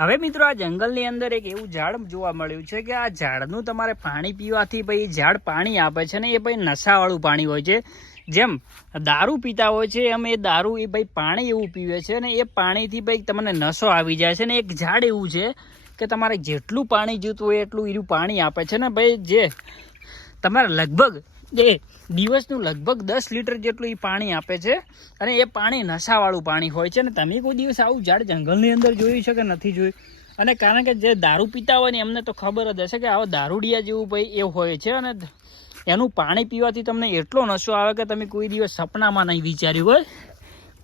હવે મિત્રો આ જંગલની અંદર એક એવું ઝાડ જોવા મળ્યું છે કે આ ઝાડનું તમારે પાણી પીવાથી ભાઈ ઝાડ પાણી આપે છે ને એ ભાઈ નશાવાળું પાણી હોય છે. જેમ દારૂ પીતા હોય છે, એમ એ દારૂ એ ભાઈ પાણી એવું પીવે છે ને એ પાણીથી ભાઈ તમને નશો આવી જાય છે ને એક ઝાડ એવું છે કે તમારે જેટલું પાણી જોતું હોય એટલું એનું પાણી આપે છે ને ભાઈ જે તમારે લગભગ એ દિવસનું લગભગ દસ લીટર જેટલું એ પાણી આપે છે અને એ પાણી નશાવાળું પાણી હોય છે અને તમે કોઈ દિવસ આવું ઝાડ જંગલની અંદર જોયું છે કે નથી જોયું? અને કારણ કે જે દારૂ પીતા હોય ને એમને તો ખબર જ હશે કે આવા દારૂડિયા જેવું ભાઈ એ હોય છે અને એનું પાણી પીવાથી તમને એટલો નશો આવે કે તમે કોઈ દિવસ સપનામાં નહીં વિચાર્યું હોય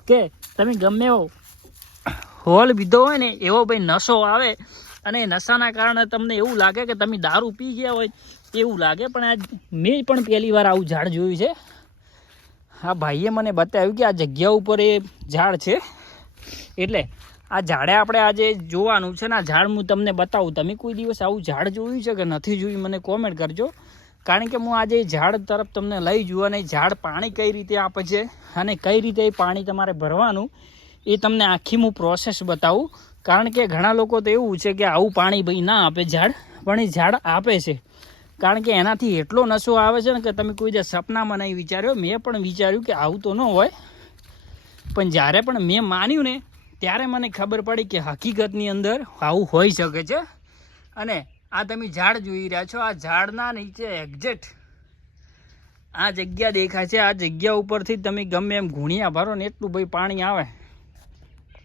કે તમે ગમે હોલ પીધો હોય ને એવો ભાઈ નશો આવે અને નશાના કારણે તમને એવું લાગે કે તમે દારૂ પી ગયા હોય, એવું લાગે. પણ આજ મેં પણ પહેલી વાર આવું ઝાડ જોયું છે. આ ભાઈએ મને બતાવ્યું કે આ જગ્યા ઉપર એ ઝાડ છે. એટલે આ ઝાડે આપણે આજે જોવાનું છે ને આ ઝાડ હું તમને બતાવું. તમે કોઈ દિવસ આવું ઝાડ જોયું છે કે નથી જોયું મને કોમેન્ટ કરજો. કારણ કે હું આજે ઝાડ તરફ તમને લઈ જઉં અને ઝાડ પાણી કઈ રીતે આપે છે અને કઈ રીતે એ પાણી તમારે ભરવાનું, એ તમને આખી હું પ્રોસેસ બતાવું. કારણ કે ઘણા લોકો તો એવું છે કે આવું પાણી ભાઈ ના આપે, ઝાડ, પણ એ ઝાડ આપે છે. કારણ કે એનાથી એટલો નશો આવે છે ને કે તમે કોઈ દિવસ સપનામાં નહીં વિચાર્યો. મેં પણ વિચાર્યું કે આવું તો ન હોય. પણ જ્યારે પણ મેં માન્યું ને, ત્યારે મને ખબર પડી કે હકીકતની અંદર આવું હોઈ શકે છે. અને આ તમે ઝાડ જોઈ રહ્યા છો, આ ઝાડના નીચે એક્ઝેક્ટ આ જગ્યા દેખાય છે. આ જગ્યા ઉપરથી તમે ગમે એમ ઘૂણિયા ભરો ને એટલું ભાઈ પાણી આવે.